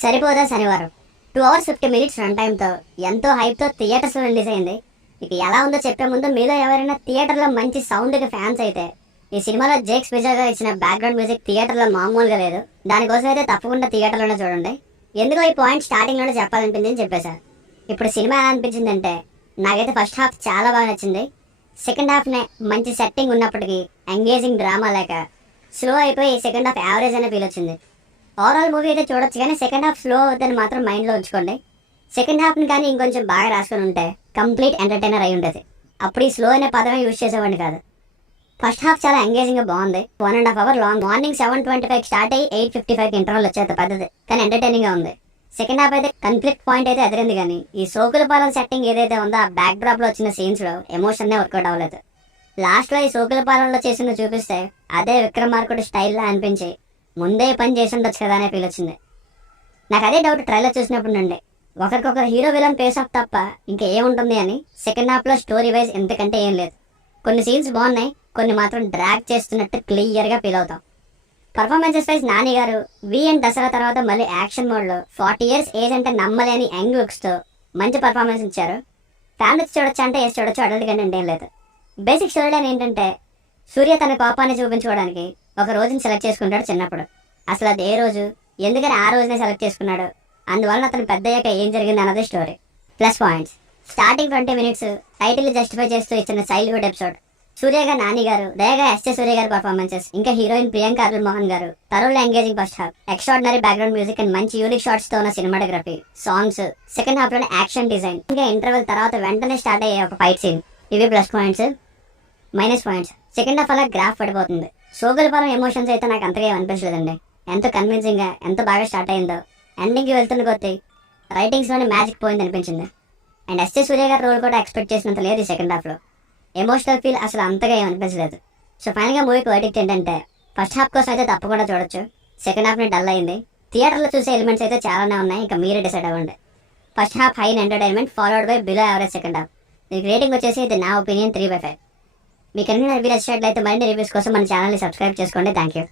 సరిపోదా శనివారం 2 hours 50 minutes run టైంతో ఎంతో హైప్తో థియేటర్స్లో రిలీజ్ అయింది. ఇక ఎలా ఉందో చెప్పే ముందు మీలో ఎవరైనా థియేటర్లో మంచి సౌండ్కి ఫ్యాన్స్ అయితే ఈ సినిమాలో జేక్స్ విజయ్ గారు ఇచ్చిన బ్యాక్గ్రౌండ్ మ్యూజిక్ థియేటర్లో మామూలుగా లేదు. దానికోసం అయితే తప్పకుండా థియేటర్లోనే చూడండి. ఎందుకో ఈ పాయింట్ స్టార్టింగ్లోనే చెప్పాలనిపించింది చెప్పేశారు. ఇప్పుడు సినిమా ఎలా అనిపించిందంటే నాకైతే ఫస్ట్ హాఫ్ చాలా బాగా నచ్చింది. సెకండ్ హాఫ్నే మంచి సెట్టింగ్ ఉన్నప్పటికీ ఎంగేజింగ్ డ్రామా లేక స్లో అయిపోయి సెకండ్ హాఫ్ యావరేజ్ అనే ఫీల్ వచ్చింది. ఓవరాల్ మూవీ అయితే చూడొచ్చు కానీ సెకండ్ హాఫ్ స్లో అవుతుందని మాత్రం మైండ్లో ఉంచుకోండి. సెకండ్ హాఫ్ని కానీ ఇంకొంచెం బాగా రాసుకొని ఉంటే కంప్లీట్ ఎంటర్టైనర్ అయి ఉండేది. అప్పుడు ఈ స్లో అనే పదమే యూజ్ చేసేవాడిని కాదు. ఫస్ట్ హాఫ్ చాలా ఎంగేజింగ్గా బాగుంది. 1.5 hours లాంగ్. మార్నింగ్ 7:25 స్టార్ట్ అయ్యి 8:55 ఇంటర్వల్ వచ్చేది పెద్దది కానీ ఎంటర్టైనింగ్గా ఉంది. సెకండ్ హాఫ్ అయితే కన్ఫ్లిక్ట్ పాయింట్ అయితే ఎదిరింది కానీ ఈ సోకులపాలెం సెట్టింగ్ ఏదైతే ఉందో ఆ బ్యాక్ డ్రాప్లో వచ్చిన సీన్స్లో ఎమోషన్నే వర్కౌట్ అవ్వలేదు. లాస్ట్లో ఈ సోకులపాలెంలో చేసిన చూపిస్తే అదే విక్రమార్కుడి స్టైల్లో అనిపించి ముందే పని చేసి ఉండొచ్చు కదా అనే ఫీల్ వచ్చింది. నాకు అదే డౌట్ ట్రైలర్ చూసినప్పుడు నుండి ఒకరికొకరు హీరో విలన్ ఫేస్ ఆఫ్ తప్ప ఇంకా ఏముంటుంది అని. సెకండ్ హాఫ్లో స్టోరీ వైజ్ ఎంతకంటే ఏం లేదు. కొన్ని సీన్స్ బాగున్నాయి, కొన్ని మాత్రం డ్రాగ్ చేస్తున్నట్టు క్లియర్గా ఫీల్ అవుతాం. పర్ఫార్మెన్సెస్ వైజ్ నాని గారు వి అండ్ దసరా తర్వాత మళ్ళీ యాక్షన్ మోడ్లో 40 years ఏజ్ అంటే నమ్మలేని యంగ్ లుక్స్తో మంచి పర్ఫార్మెన్స్ ఇచ్చారు. ఫ్యామిలీస్ చూడొచ్చు అంటే ఏసి చూడొచ్చు, అడల్ట్ కంటే ఏం లేదు. బేసిక్ స్టోరీ లైన్ ఏంటంటే సూర్య తన కోపాన్ని చూపించుకోవడానికి ఒక రోజుని సెలెక్ట్ చేసుకుంటాడు చిన్నప్పుడు. అసలు అది ఏ రోజు, ఎందుకని ఆ రోజునే సెలెక్ట్ చేసుకున్నాడు, అందువల్ల అతను పెద్దయ్యాక ఏం జరిగింది అన్నది story. Plus points starting 20 minutes title justify చేస్తూ ఇచ్చిన చైల్డ్హుడ్ ఎపిసోడ్. సూర్యగా నాని గారు, దయగా ఎస్ఏ సూర్య గారి పర్ఫార్మెన్సెస్, ఇంకా heroine Priyanka Arul Mohan garu thoroughly engaging first half, extraordinary background music and మంచి యూనిక్ షాట్స్ తో ఉన్న సినిమాటోగ్రఫీ, సాంగ్స్, సెకండ్ హాఫ్ లోనే యాక్షన్ డిజైన్, ఇంకా ఇంటర్వెల్ తర్వాత వెంటనే స్టార్ట్ అయ్యే ఒక ఫైట్ సీన్. ఇవి plus points. Minus points second half అలా గ్రాఫ్ పడిపోతుంది. సోగులపాలెం ఎమోషన్స్ అయితే నాకు అంతగా అనిపించలేదండి. ఎంతో కన్విన్సింగ్గా ఎంత బాగా స్టార్ట్ అయిందో ఎండింగ్కి వెళ్తున్న కొద్దీ రైటింగ్స్లోనే మ్యాజిక్ పోయింది అనిపించింది. అండ్ ఎస్ఏ సూర్య గారి రోల్ కూడా ఎక్స్పెక్ట్ చేసినంత లేదు ఈ సెకండ్ హాఫ్లో. ఎమోషనల్ ఫీల్ అసలు అంతగా ఏమనిపించలేదు. సో ఫైనల్గా మూవీకి వర్డిక్ట్ ఏంటంటే ఫస్ట్ హాఫ్ కోసం అయితే తప్పకుండా చూడొచ్చు. సెకండ్ హాఫ్ని డల్ అయింది. థియేటర్లో చూసే ఎలిమెంట్స్ అయితే చాలానే ఉన్నాయి, ఇంకా మీరే డిసైడ్ అవ్వండి. First half high entertainment followed by below average second half. దీనికి రేటింగ్ వచ్చేసి ఇది నా ఒపీనియన్ 3/5. మీకు అన్ని రివ్యూ నచ్చినట్లయితే మరిన్ని రివ్యూస్ కోసం మన ఛానల్ని సబ్స్క్రైబ్ చేసుకోండి. Thank you.